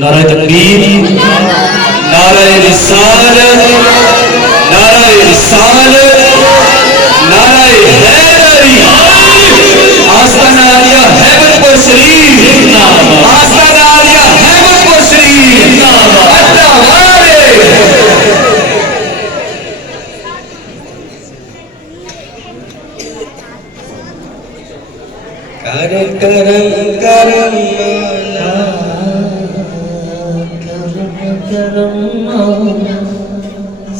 نعرہ تکبیر، نعرہ رسالت، نعرہ رسالت، نعرہ حیدری، آستانہ عالیہ حیبت پور شریف، آستانہ عالیہ حیبت پور شریف، اللہ والے کرم کرم مولا، کرم مولا،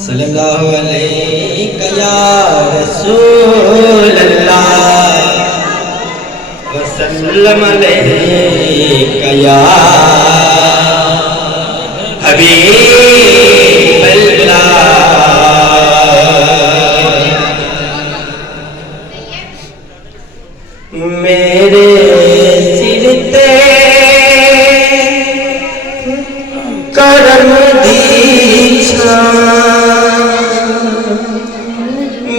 صلی اللہ علیہ یا رسول اللہ، وسلم علیہ یا حبیب اللہ۔ میرے سر تے کرم دی چھاں،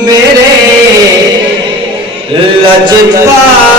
میرے لجپال